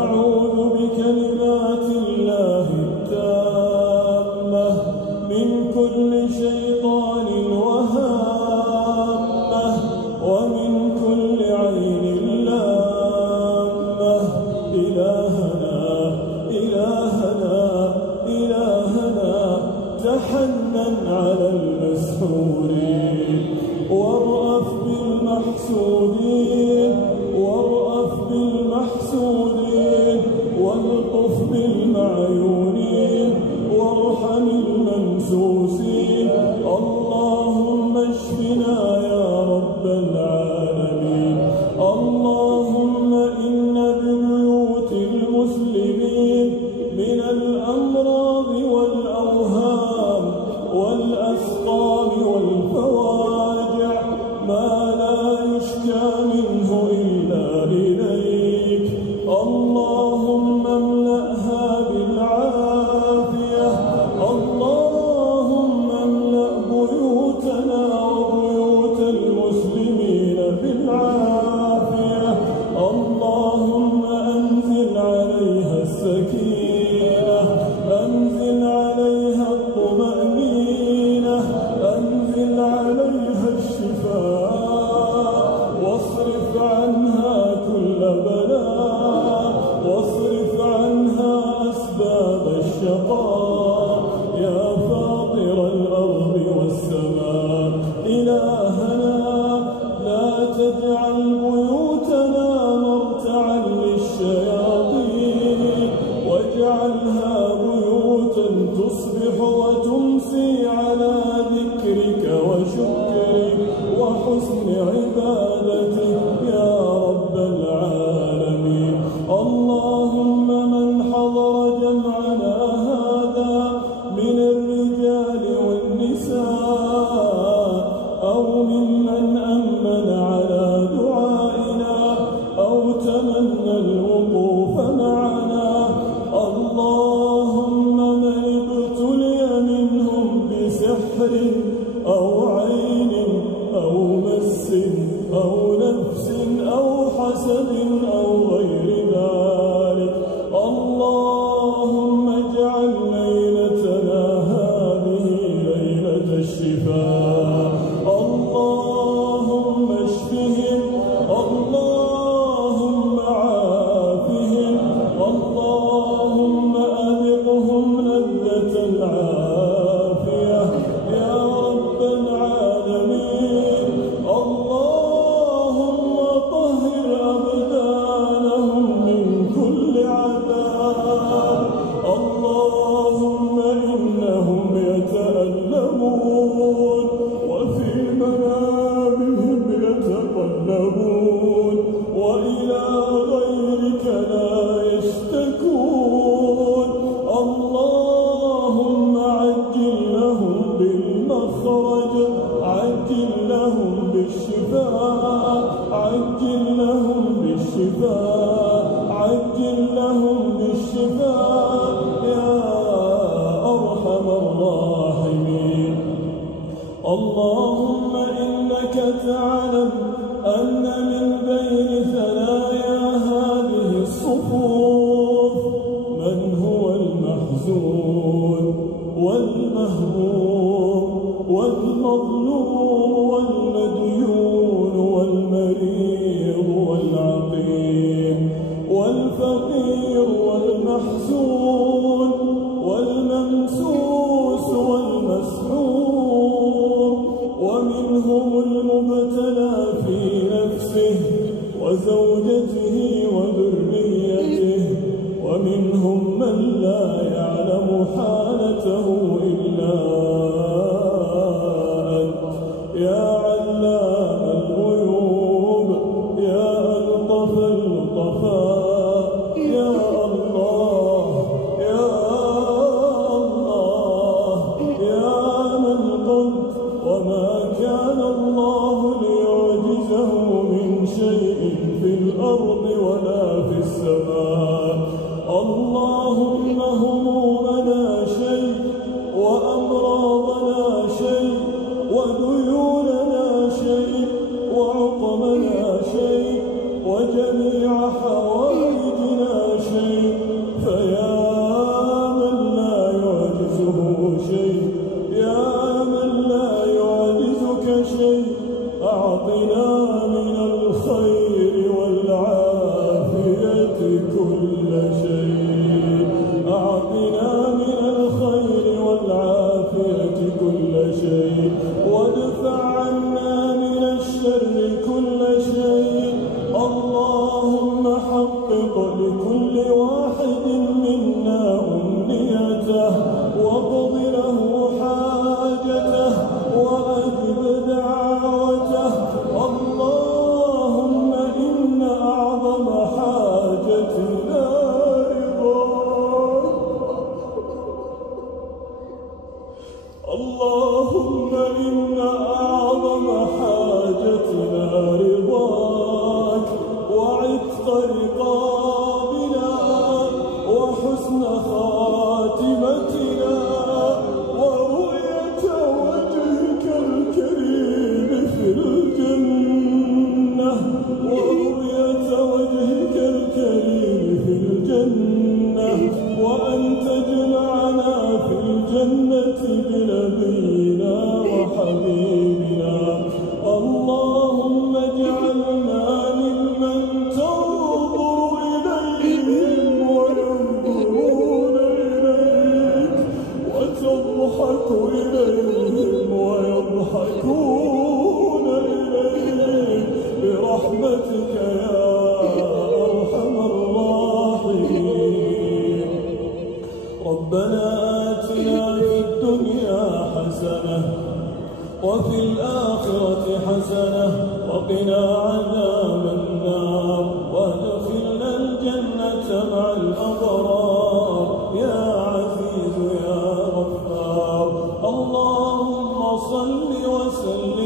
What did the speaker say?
أعوذ بكلمات الله التامة من كل شيطان وهامة ومن كل عين لامة. إلهنا تحنن على المسحورين وارأف بالمحسودين والطف بالمعيونين وارحم الممسوسين. اللهم اشفنا يا رب العالمين. اللهم إن ببيوت المسلمين من الأمراض والأوهام والأسقام والفواجع ما لا يشكى منه إلا إليك. اللهم املأها بالعافية. اللهم املأ بيوتنا وبيوت المسلمين بالعافية. اللهم أنزل عليها السكينة، أنزل عليها الطمأنينة، أنزل عليها الشفاء، واصرف عنها كل بلاء، واصرف عنها أسباب الشقاء. يا فاطر الأرض والسماء إلهنا لا تجعل بيوتنا مرتعا للشياطين، واجعلها بيوتا تصبح وتمسي على ذكرك وشكرك وحسن عبادتك يا رب العالمين. اللهم من حضر جمعنا هذا من الرجال والنساء أو ممن أمن على دعائنا أو تمنى الوقوف معنا، اللهم من ابتلي منهم بسحر أو عين أو مس أو نفس أو حسد أو غير ذلك، اللهم اجعل ليلتنا هذه ليلة الشفاء. اللهم اشفهم، اللهم عافهم، اللهم أذقهم لذة العافية يا رب العالمين. اللهم طهر أبدانهم من كل عذاب. اللهم إنهم يتألمون وفي منامهم يتقلبون وإلى غيرك لا يشتكون. اللهم عجل لهم بالمخرج، عجل لهم بالشفاء، عجل لهم بالشفاء، عجل لهم بالشفاء يا أرحم الراحمين. اللهم إنك تعلم أن من بين ثنايا هذه الصفوف من هو المحزون والمهموم والمظلوم والمديون والمريض والعقيم والفقير والمحزون والممسوس والمسحور، ومنهم المبتلى في نفسه وزوجته وذريته، ومنهم من لا يعلم حالته إلا أنت يا علام الغيوب يا ألطف اللطفاء. يا الله يا الله يا من قلت وما كان الله ليعجزه من شيء في الأرض لكل واحد منا أمنيته واقض له حاجته وأجب دعوته. اللهم إن أعظم حاجتنا رضاك. اللهم إن أعظم حاجتنا رضاك وعتق رقابنا وحسن خاتمتنا ورؤية وجهك الكريم في الجنة ورؤية وجهك الكريم في الجنة وأن تجمعنا في الجنة بنبينا وحبيبنا. اللهم اجعلنا ممن تنظر إليهم وينظرون إليك وتضحك إليهم ويضحكون إليك برحمتك يا أرحم الراحمين. ربنا آتنا في الدنيا حسنة وفي الآخرة حسنة وقنا عذاب النار وادخلنا الجنة مع الأبرار يا عزيز يا غفار. اللهم صل وسلم